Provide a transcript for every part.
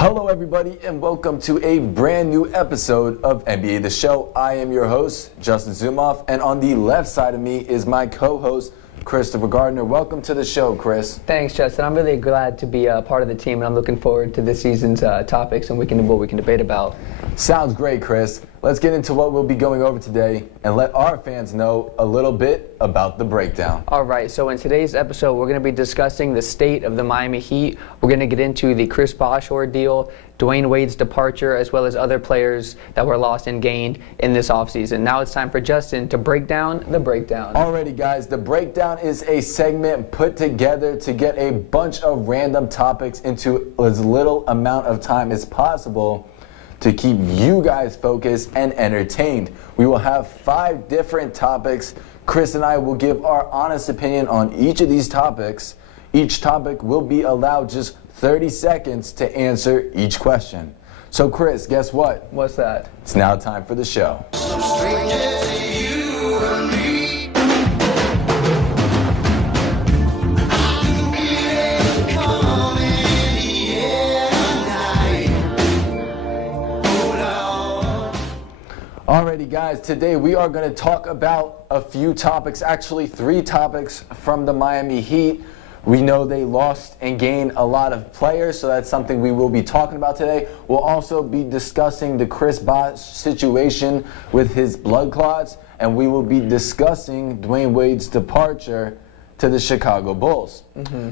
Hello everybody and welcome to a brand new episode of NBA The Show. I am your host, Justin Zumoff, and on the left side of me is my co-host, Christopher Gardner. Welcome to the show, Chris. Thanks, Justin. I'm really glad to be a part of the team, and I'm looking forward to this season's topics and what we can debate about. Sounds great, Chris. Let's get into what we'll be going over today and let our fans know a little bit about the breakdown. All right, so in today's episode, we're going to be discussing the state of the Miami Heat. We're going to get into the Chris Bosh ordeal, Dwayne Wade's departure, as well as other players that were lost and gained in this offseason. Now it's time for Justin to break down the breakdown. Alrighty, guys, the breakdown is a segment put together to get a bunch of random topics into as little amount of time as possible to keep you guys focused and entertained. We will have 5 different topics. Chris and I will give our honest opinion on each of these topics. Each topic will be allowed just 30 seconds to answer each question. So Chris, guess what? What's that? It's now time for the show. Alrighty guys, today we are going to talk about a few topics, actually 3 topics from the Miami Heat. We know they lost and gained a lot of players, so that's something we will be talking about today. We'll also be discussing the Chris Bosh situation with his blood clots, and we will be discussing Dwayne Wade's departure to the Chicago Bulls.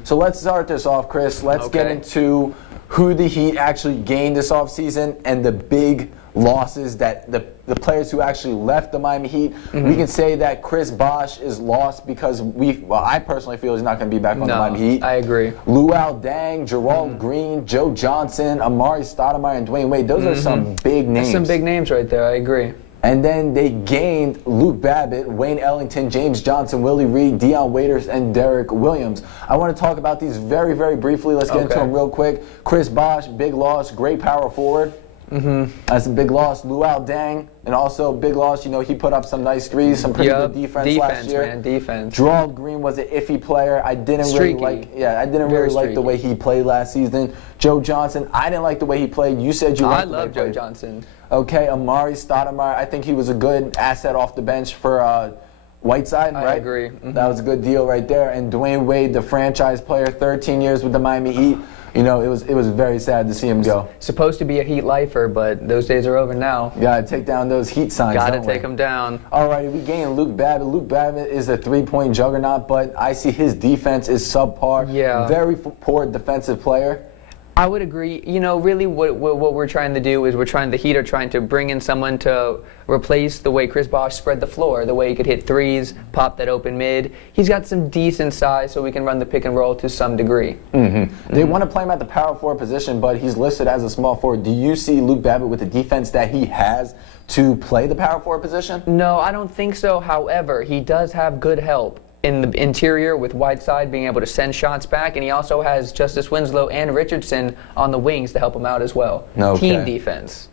So let's start this off, Chris. Let's get into who the Heat actually gained this offseason and the big losses that the players who actually left the Miami Heat. We can say that Chris Bosh is lost because I personally feel he's not going to be back on the Miami Heat. I agree. Luol Deng, Gerald Green, Joe Johnson, Amari Stoudemire, and Dwayne Wade. Those are some big names. That's some big names right there. I agree. And then they gained Luke Babbitt, Wayne Ellington, James Johnson, Willie Reed, Deion Waiters, and Derek Williams. I want to talk about these very, very briefly. Let's get into them real quick. Chris Bosh, big loss, great power forward. That's a big loss. Luol Deng, and also big loss. You know, he put up some nice threes, some pretty good defense last year. Man, defense. Gerald Green was an iffy player. I didn't really like the way he played last season. Joe Johnson, I didn't like the way he played. You said you liked the way he played. I love Joe Johnson. Okay, Amari Stoudemire, I think he was a good asset off the bench for Whiteside, right? I agree. That was a good deal right there. And Dwayne Wade, the franchise player, 13 years with the Miami Heat. You know, it was very sad to see him go. Supposed to be a Heat lifer, but those days are over now. Gotta take down those Heat signs. Gotta take them down. Alrighty, we gained Luke Babbitt. Luke Babbitt is a 3-point juggernaut, but I see his defense is subpar. Yeah. Very poor defensive player. I would agree. You know, really what we're trying to do is the Heat are trying to bring in someone to replace the way Chris Bosh spread the floor, the way he could hit threes, pop that open mid. He's got some decent size, so we can run the pick and roll to some degree. They want to play him at the power forward position, but he's listed as a small forward. Do you see Luke Babbitt with the defense that he has to play the power forward position? No, I don't think so. However, he does have good help in the interior with Whiteside being able to send shots back, and he also has Justice Winslow and Richardson on the wings to help him out as well. Team defense.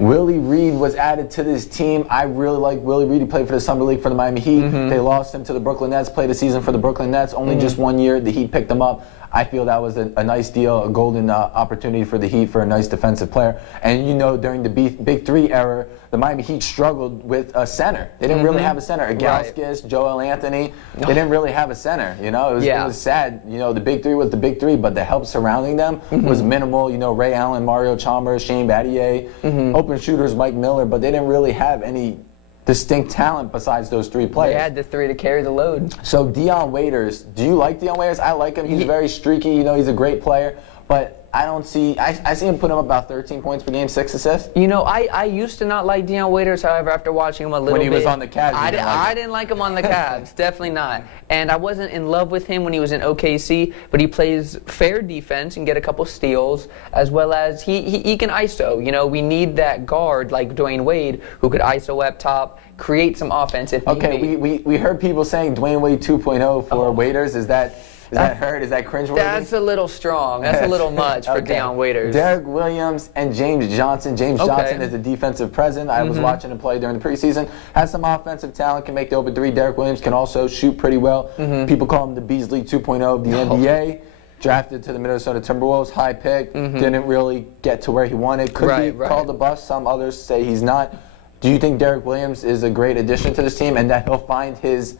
Willie Reed was added to this team. I really like Willie Reed. He played for the Summer League for the Miami Heat. They lost him to the Brooklyn Nets, played a season for the Brooklyn Nets, only just 1 year. The Heat picked him up. I feel that was a nice deal, a golden opportunity for the Heat for a nice defensive player. And you know, during the Big Three era, the Miami Heat struggled with a center. They didn't really have a center. Agauskas, Joel Anthony, they didn't really have a center. You know, it was sad. You know, the Big Three was the Big Three, but the help surrounding them was minimal. You know, Ray Allen, Mario Chalmers, Shane Battier, open shooters, Mike Miller, but they didn't really have any distinct talent besides those 3 players. They had the 3 to carry the load. So Deion Waiters, do you like Deion Waiters? I like him. He's very streaky. You know, he's a great player. But I see him put him about 13 points per game, 6 assists. You know, I used to not like Deion Waiters. However, after watching him a little bit. When he was on the Cavs, I didn't like him on the Cavs. Definitely not. And I wasn't in love with him when he was in OKC, but he plays fair defense and get a couple steals, as well as he can ISO. You know, we need that guard like Dwayne Wade who could ISO up top, create some offense if need be. we heard people saying Dwayne Wade 2.0 for Waiters. Is that hurt? Is that cringeworthy? That's a little strong. That's a little much for Deion Waiters. Derek Williams and James Johnson. James Johnson is a defensive presence. I was watching him play during the preseason. Has some offensive talent, can make the open 3. Derek Williams can also shoot pretty well. People call him the Beasley 2.0 of the NBA. drafted to the Minnesota Timberwolves, high pick, didn't really get to where he wanted. Could be called a bust. Some others say he's not. Do you think Derek Williams is a great addition to this team and that he'll find his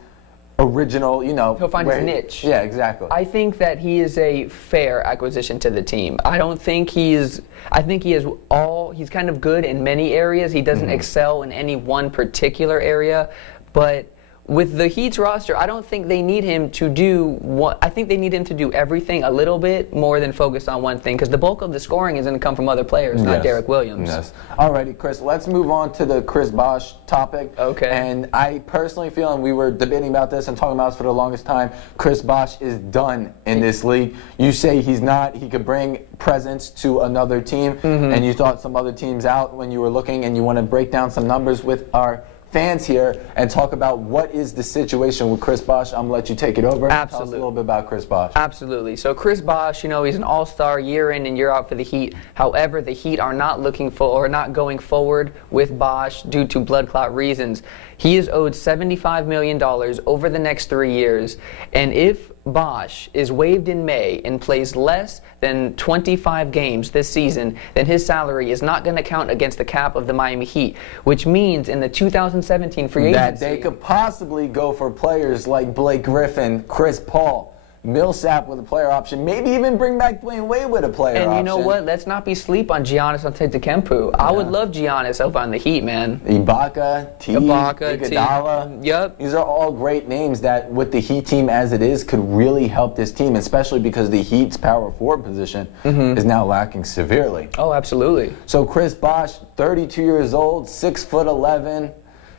original, he'll find his niche? Yeah, exactly. I think that he is a fair acquisition to the team. I think he's kind of good in many areas. He doesn't excel in any one particular area, but with the Heat's roster, I don't think they need him to do I think they need him to do everything a little bit more than focus on one thing, because the bulk of the scoring is going to come from other players, not Derek Williams. Yes. Alrighty, Chris, let's move on to the Chris Bosh topic. Okay. And I personally feel, and we were debating about this and talking about this for the longest time, Chris Bosh is done in this league. You say he's not. He could bring presence to another team, and you thought some other teams out when you were looking, and you want to break down some numbers with our fans here and talk about what is the situation with Chris Bosh. I'm going to let you take it over. Absolutely. Tell us a little bit about Chris Bosh. Absolutely. So Chris Bosh, he's an all-star year in and year out for the Heat. However, the Heat are not not going forward with Bosh due to blood clot reasons. He is owed $75 million over the next 3 years, and if Bosh is waived in May and plays less than 25 games this season, then his salary is not going to count against the cap of the Miami Heat, which means in the 2017 free agency that they could possibly go for players like Blake Griffin, Chris Paul, Millsap with a player option, maybe even bring back Dwayne Wade with a player option. And you know what? Let's not be sleep on Giannis Antetokounmpo. I would love Giannis over on the Heat, man. Ibaka, Iguodala. Yep. These are all great names that, with the Heat team as it is, could really help this team, especially because the Heat's power forward position is now lacking severely. Oh, absolutely. So Chris Bosh, 32 years old, 6'11",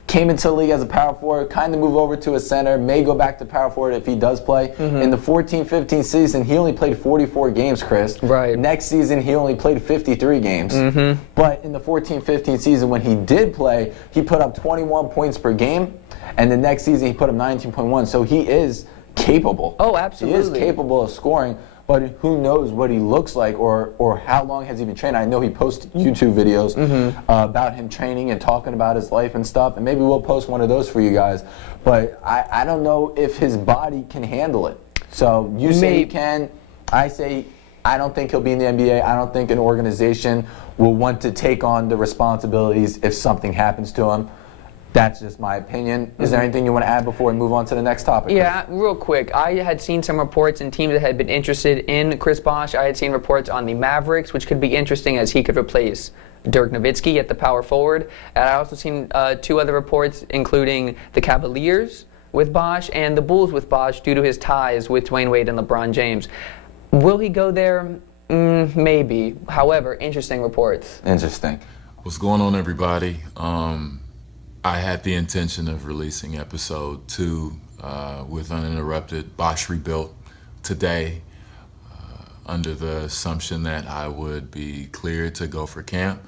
came into the league as a power forward, kind of move over to a center, may go back to power forward if he does play. In the 14-15 season, he only played 44 games, Chris. Right. Next season, he only played 53 games. But in the 14-15 season, when he did play, he put up 21 points per game, and the next season, he put up 19.1. So he is capable. Oh, absolutely. He is capable of scoring. But who knows what he looks like or how long has he been training. I know he posts YouTube videos about him training and talking about his life and stuff, and maybe we'll post one of those for you guys. But I don't know if his body can handle it. So you say he can. I say I don't think he'll be in the NBA. I don't think an organization will want to take on the responsibilities if something happens to him. That's just my opinion. Is there anything you want to add before we move on to the next topic? Yeah, real quick. I had seen some reports and teams that had been interested in Chris Bosh. I had seen reports on the Mavericks, which could be interesting as he could replace Dirk Nowitzki at the power forward. And I also seen 2 other reports, including the Cavaliers with Bosh and the Bulls with Bosh due to his ties with Dwayne Wade and LeBron James. Will he go there? Maybe. However, interesting reports. Interesting. What's going on, everybody? I had the intention of releasing episode 2 with Uninterrupted Bosh Rebuilt today under the assumption that I would be cleared to go for camp.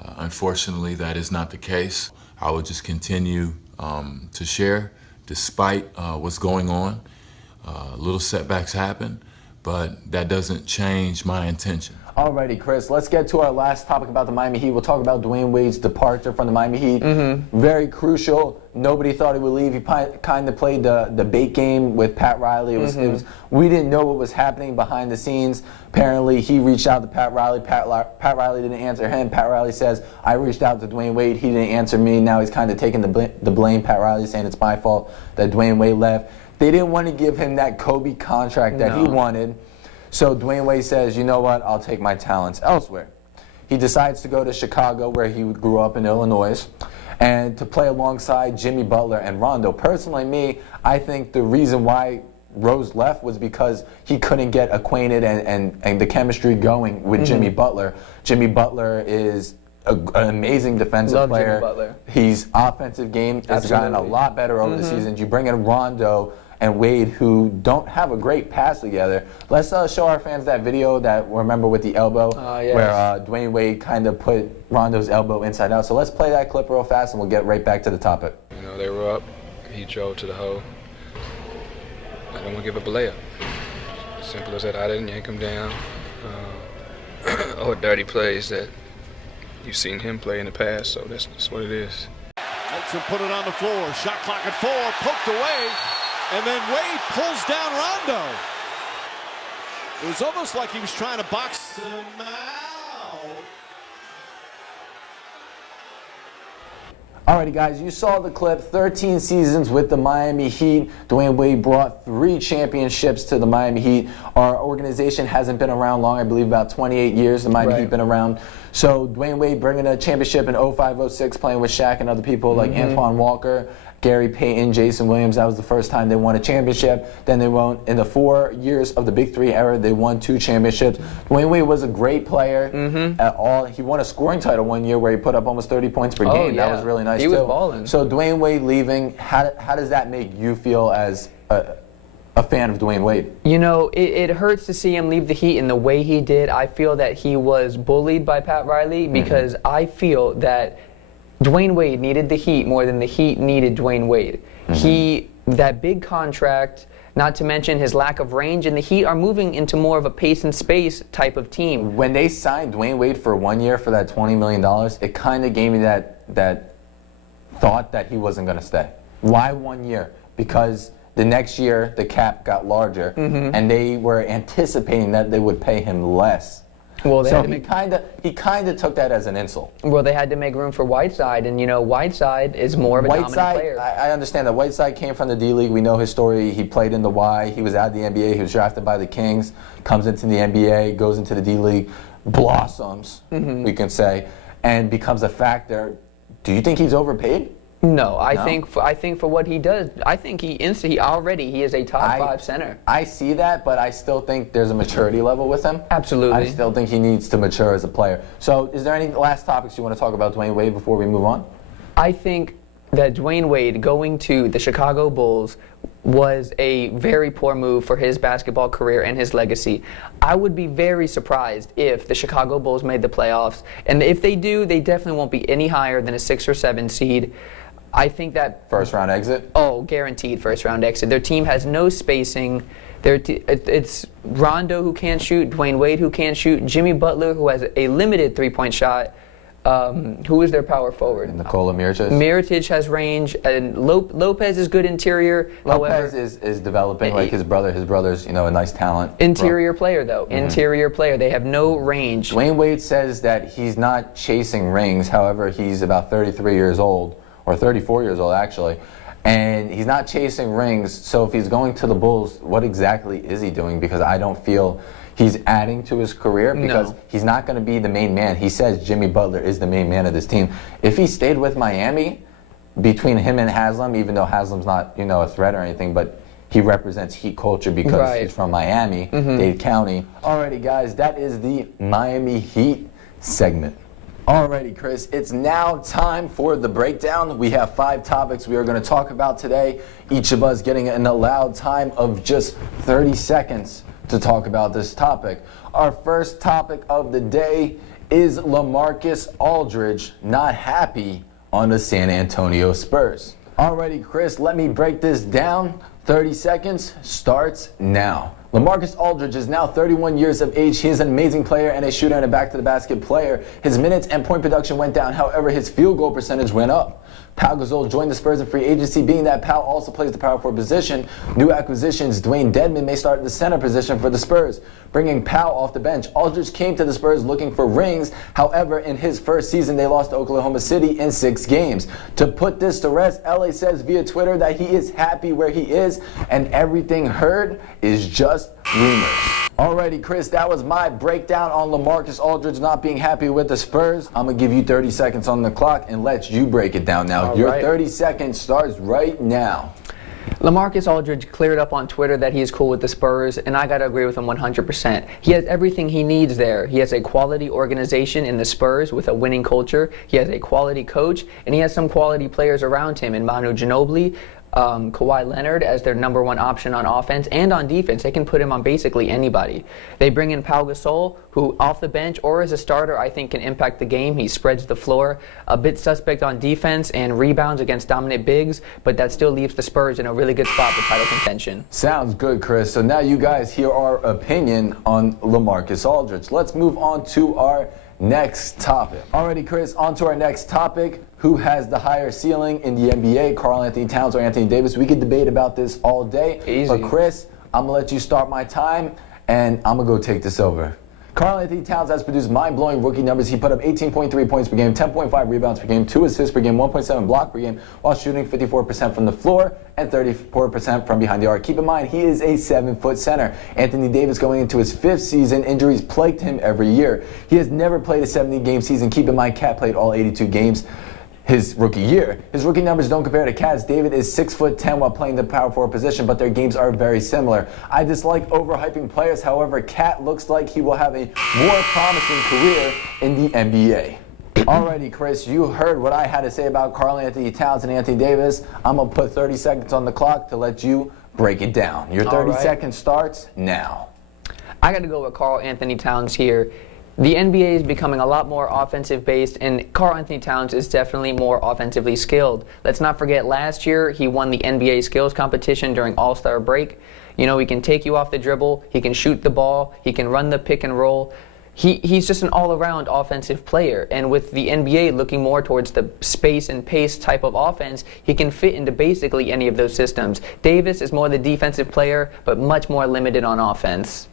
Unfortunately, that is not the case. I will just continue to share despite what's going on. Little setbacks happen, but that doesn't change my intention. Alrighty, Chris, let's get to our last topic about the Miami Heat. We'll talk about Dwayne Wade's departure from the Miami Heat. Very crucial. Nobody thought he would leave. He kind of played the bait game with Pat Riley. It was we didn't know what was happening behind the scenes. Apparently, he reached out to Pat Riley. Pat Riley didn't answer him. Pat Riley says, I reached out to Dwayne Wade. He didn't answer me. Now he's kind of taking the blame. Pat Riley saying it's my fault that Dwayne Wade left. They didn't want to give him that Kobe contract that he wanted. So Dwayne Wade says, you know what, I'll take my talents elsewhere. He decides to go to Chicago, where he grew up in Illinois, and to play alongside Jimmy Butler and Rondo. Personally, I think the reason why Rose left was because he couldn't get acquainted and the chemistry going with Jimmy Butler. Jimmy Butler is an amazing defensive player. Jimmy Butler. His offensive game has gotten a lot better over the seasons. You bring in Rondo and Wade, who don't have a great pass together. Let's show our fans that video that, remember, with the elbow, where Dwayne Wade kind of put Rondo's elbow inside out. So let's play that clip real fast, and we'll get right back to the topic. You know, they were up. He drove to the hole. I don't want to give up a layup. Simple as that. I didn't yank him down. Or dirty plays that you've seen him play in the past, so that's what it is. Lets him put it on the floor. Shot clock at 4, poked away. And then Wade pulls down Rondo. It was almost like he was trying to box him out. Alrighty, guys, you saw the clip. 13 seasons with the Miami Heat. Dwayne Wade brought 3 championships to the Miami Heat. Our organization hasn't been around long. I believe about 28 years the Miami Heat been around. So Dwayne Wade bringing a championship in 05-06, playing with Shaq and other people like Antoine Walker, Gary Payton, Jason Williams. That was the first time they won a championship. Then they won, in the 4 years of the Big Three era, they won 2 championships. Dwayne Wade was a great player at all. He won a scoring title one year where he put up almost 30 points per game. Yeah. That was really nice, He was balling. So Dwayne Wade leaving, how does that make you feel as a fan of Dwayne Wade? You know, it hurts to see him leave the Heat in the way he did. I feel that he was bullied by Pat Riley because I feel that Dwayne Wade needed the Heat more than the Heat needed Dwayne Wade. That big contract, not to mention his lack of range, and the Heat are moving into more of a pace and space type of team. When they signed Dwayne Wade for 1 year for that $20 million, it kind of gave me that thought that he wasn't going to stay. Why 1 year? Because the next year the cap got larger, and they were anticipating that they would pay him less. Well, So he kind of took that as an insult. Well, they had to make room for Whiteside, and you know, Whiteside is more of a dominant player. I understand that Whiteside came from the D-League. We know his story. He played in the Y. He was out of the NBA. He was drafted by the Kings, comes into the NBA, goes into the D-League, blossoms, we can say, and becomes a factor. Do you think he's overpaid? No, I think for what he does, I think he is a top 5 center. I see that, but I still think there's a maturity level with him. Absolutely. I still think he needs to mature as a player. So is there any last topics you want to talk about Dwayne Wade before we move on? I think that Dwayne Wade going to the Chicago Bulls was a very poor move for his basketball career and his legacy. I would be very surprised if the Chicago Bulls made the playoffs. And if they do, they definitely won't be any higher than a 6 or 7 seed. I think that First round exit? Oh, guaranteed first round exit. Their team has no spacing. It's Rondo who can't shoot, Dwayne Wade who can't shoot, Jimmy Butler who has a limited 3-point shot. Who is their power forward? Nikola Mirotic. Mirotic has range, and Lopez is good interior. Lopez is developing like his brother. His brother's, a nice talent. Interior player, though. Interior player. They have no range. Dwayne Wade says that he's not chasing rings. However, he's about 33 years old, or 34 years old, actually. And he's not chasing rings. So if he's going to the Bulls, what exactly is he doing? Because I don't feel he's adding to his career, because he's not going to be the main man. He says Jimmy Butler is the main man of this team. If he stayed with Miami, between him and Haslam, even though Haslam's not, a threat or anything, but he represents Heat culture because he's from Miami, Dade County. Alrighty, guys, that is the Miami Heat segment. Alrighty, Chris, it's now time for the breakdown. We have 5 topics we are going to talk about today, each of us getting an allowed time of just 30 seconds to talk about this topic. Our first topic of the day is Lamarcus Aldridge not happy on the San Antonio Spurs. Alrighty, Chris, let me break this down. 30 seconds starts now. Lamarcus Aldridge is now 31 years of age. He is an amazing player and a shooter and a back-to-the-basket player. His minutes and point production went down. However, his field goal percentage went up. Pau Gasol joined the Spurs in free agency, being that Pau also plays the power forward position. New acquisitions, Dwayne Dedmon may start the center position for the Spurs, bringing Pau off the bench. Aldridge came to the Spurs looking for rings. However, in his first season, they lost to Oklahoma City in 6 games. To put this to rest, LA says via Twitter that he is happy where he is, and everything heard is just rumors. Alrighty, Chris, that was my breakdown on Lamarcus Aldridge not being happy with the Spurs. I'm going to give you 30 seconds on the clock and let you break it down now. Your 30 seconds starts right now. Lamarcus Aldridge cleared up on Twitter that he is cool with the Spurs, and I got to agree with him 100%. He has everything he needs there. He has a quality organization in the Spurs with a winning culture. He has a quality coach, and he has some quality players around him in Manu Ginobili, Kawhi Leonard as their number 1 option on offense and on defense. They can put him on basically anybody. They bring in Pau Gasol, who off the bench or as a starter I think can impact the game. He spreads the floor, a bit suspect on defense and rebounds against dominant bigs, but that still leaves the Spurs in a really good spot for title contention. Sounds good, Chris. So now you guys hear our opinion on Lamarcus Aldridge. Let's move on to our next topic. Alrighty, Chris, on to our next topic. Who has the higher ceiling in the NBA, Karl Anthony Towns or Anthony Davis? We could debate about this all day. Easy. But Chris, I'm going to let you start my time, and I'm going to go take this over. Karl Anthony Towns has produced mind-blowing rookie numbers. He put up 18.3 points per game, 10.5 rebounds per game, 2 assists per game, 1.7 block per game, while shooting 54% from the floor and 34% from behind the arc. Keep in mind, he is a 7-foot center. Anthony Davis, going into his 5th season, injuries plagued him every year. He has never played a 70-game season. Keep in mind, Cat played all 82 games his rookie year. His rookie numbers don't compare to Cat's. David is 6'10" while playing the power forward position, but their games are very similar. I dislike overhyping players. However, Cat looks like he will have a more promising career in the NBA. Alrighty, Chris, you heard what I had to say about Karl Anthony Towns and Anthony Davis. I'm going to put 30 seconds on the clock to let you break it down. Your 30 seconds starts now. I got to go with Karl Anthony Towns here. The NBA is becoming a lot more offensive based, and Karl Anthony Towns is definitely more offensively skilled. Let's not forget, last year he won the NBA skills competition during All-Star break. You know, he can take you off the dribble, he can shoot the ball, he can run the pick and roll. He's just an all-around offensive player, and with the NBA looking more towards the space and pace type of offense, he can fit into basically any of those systems. Davis is more the defensive player, but much more limited on offense.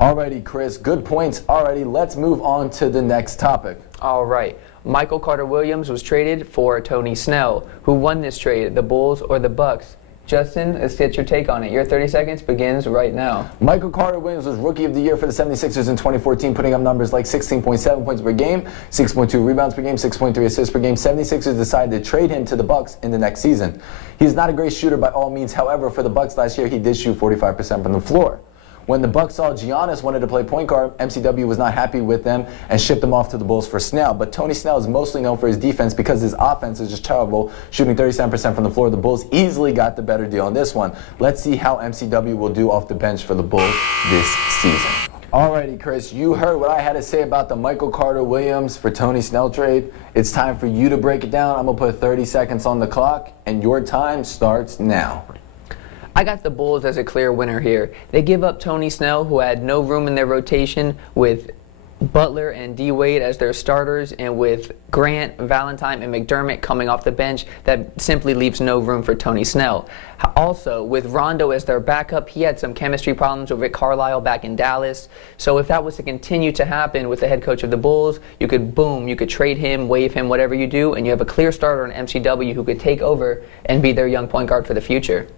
Alrighty, Chris, good points already. Let's move on to the next topic. All right. Michael Carter-Williams was traded for Tony Snell. Who won this trade, the Bulls or the Bucks? Justin, let's get your take on it. Your 30 seconds begins right now. Michael Carter-Williams was Rookie of the Year for the 76ers in 2014, putting up numbers like 16.7 points per game, 6.2 rebounds per game, 6.3 assists per game. 76ers decided to trade him to the Bucks in the next season. He's not a great shooter by all means. However, for the Bucks last year, he did shoot 45% from the floor. When the Bucks saw Giannis wanted to play point guard, MCW was not happy with them and shipped him off to the Bulls for Snell. But Tony Snell is mostly known for his defense because his offense is just terrible, shooting 37% from the floor. The Bulls easily got the better deal on this one. Let's see how MCW will do off the bench for the Bulls this season. Alrighty, Chris, you heard what I had to say about the Michael Carter-Williams for Tony Snell trade. It's time for you to break it down. I'm going to put 30 seconds on the clock, and your time starts now. I got the Bulls as a clear winner here. They give up Tony Snell, who had no room in their rotation, with Butler and D. Wade as their starters, and with Grant, Valentine, and McDermott coming off the bench. That simply leaves no room for Tony Snell. Also, with Rondo as their backup, he had some chemistry problems with Rick Carlisle back in Dallas. So if that was to continue to happen with the head coach of the Bulls, you could trade him, waive him, whatever you do, and you have a clear starter in MCW who could take over and be their young point guard for the future.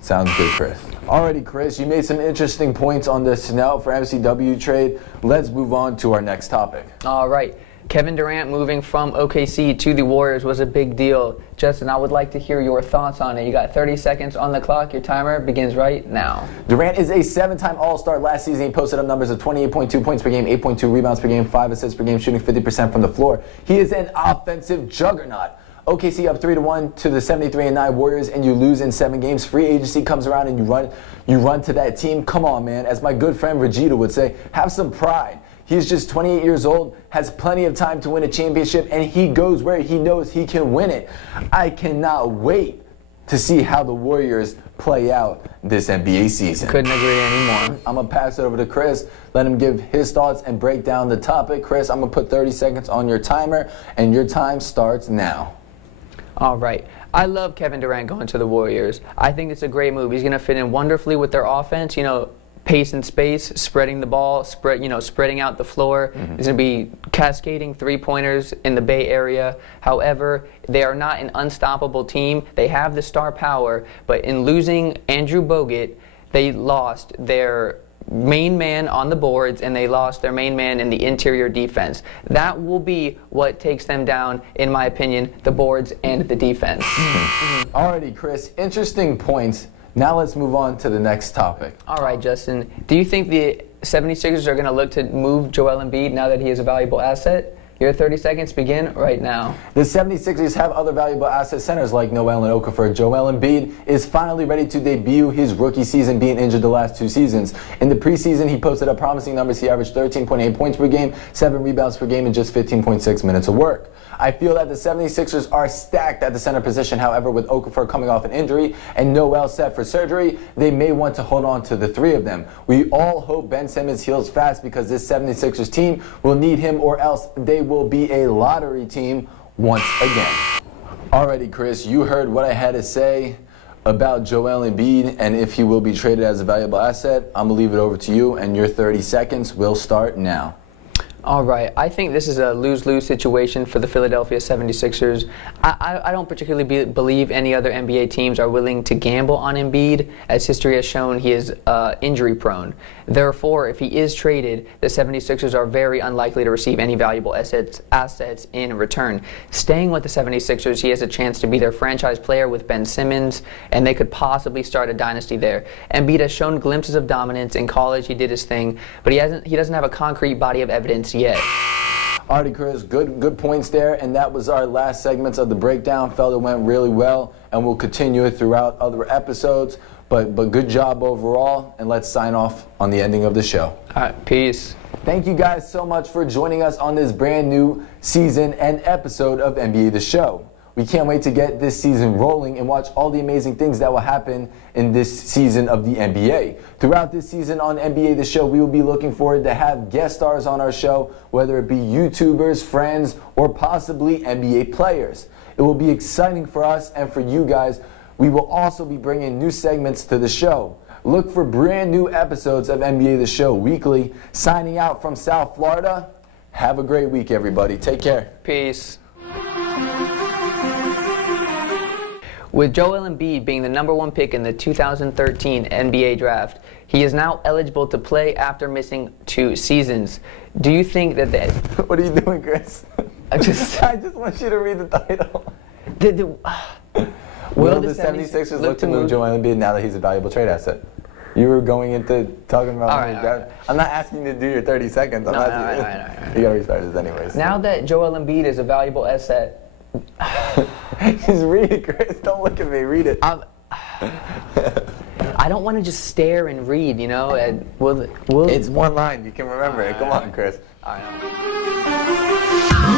Sounds good, Chris. Alrighty, Chris, you made some interesting points on the Snell for MCW trade. Let's move on to our next topic. All right. Kevin Durant moving from OKC to the Warriors was a big deal. Justin, I would like to hear your thoughts on it. You got 30 seconds on the clock. Your timer begins right now. Durant is a 7-time All-Star. Last season, he posted up numbers of 28.2 points per game, 8.2 rebounds per game, 5 assists per game, shooting 50% from the floor. He is an offensive juggernaut. OKC up 3-1 to the 73-9 Warriors, and you lose in 7 games. Free agency comes around and you run to that team. Come on, man. As my good friend Vegeta would say, have some pride. He's just 28 years old, has plenty of time to win a championship, and he goes where he knows he can win it. I cannot wait to see how the Warriors play out this NBA season. Couldn't agree anymore. I'm going to pass it over to Chris, let him give his thoughts and break down the topic. Chris, I'm going to put 30 seconds on your timer, and your time starts now. All right. I love Kevin Durant going to the Warriors. I think it's a great move. He's going to fit in wonderfully with their offense. You know, pace and space, spreading the ball, spreading out the floor. He's going to be cascading three-pointers in the Bay Area. However, they are not an unstoppable team. They have the star power, but in losing Andrew Bogut, they lost their main man on the boards, and they lost their main man in the interior defense. That will be what takes them down, in my opinion, the boards and the defense. Alrighty, Chris, interesting points. Now let's move on to the next topic. All right, Justin. Do you think the 76ers are going to look to move Joel Embiid now that he is a valuable asset? Your 30 seconds begin right now. The 76ers have other valuable asset centers like Noel and Okafor. Joel Embiid is finally ready to debut his rookie season, being injured the last 2 seasons. In the preseason, he posted up promising numbers. He averaged 13.8 points per game, 7 rebounds per game, and just 15.6 minutes of work. I feel that the 76ers are stacked at the center position. However, with Okafor coming off an injury and Noel set for surgery, they may want to hold on to the 3 of them. We all hope Ben Simmons heals fast because this 76ers team will need him, or else they will be a lottery team once again. Alrighty, Chris, you heard what I had to say. about Joel Embiid and if he will be traded as a valuable asset, I'm going to leave it over to you, and your 30 seconds will start now. All right. I think this is a lose-lose situation for the Philadelphia 76ers. I don't particularly believe any other NBA teams are willing to gamble on Embiid. As history has shown, he is injury-prone. Therefore, if he is traded, the 76ers are very unlikely to receive any valuable assets in return. Staying with the 76ers, he has a chance to be their franchise player with Ben Simmons, and they could possibly start a dynasty there. Embiid has shown glimpses of dominance. In college, he did his thing, but he doesn't have a concrete body of evidence yet. Alrighty, Chris, good points there, and that was our last segments of the breakdown. Felt it went really well, and we'll continue it throughout other episodes. But good job overall, and let's sign off on the ending of the show. All right, peace. Thank you guys so much for joining us on this brand new season and episode of NBA The Show. We can't wait to get this season rolling and watch all the amazing things that will happen in this season of the NBA. Throughout this season on NBA The Show, we will be looking forward to have guest stars on our show, whether it be YouTubers, friends, or possibly NBA players. It will be exciting for us and for you guys. We will also be bringing new segments to the show. Look for brand new episodes of NBA The Show weekly. Signing out from South Florida. Have a great week, everybody. Take care. Peace. With Joel Embiid being the #1 pick in the 2013 NBA draft, he is now eligible to play after missing 2 seasons. Do you think that What are you doing, Chris? I just want you to read the title. Will the 76ers look to move Joel Embiid now that he's a valuable trade asset? You were going into talking about right. I'm not asking you to do your 30 seconds. I'm asking you. You got to restart this anyways. Now that Joel Embiid is a valuable asset. Just read it, Chris. Don't look at me. Read it. I don't want to just stare and read, you know. And It's one line. You can remember it. Come on, Chris. All right.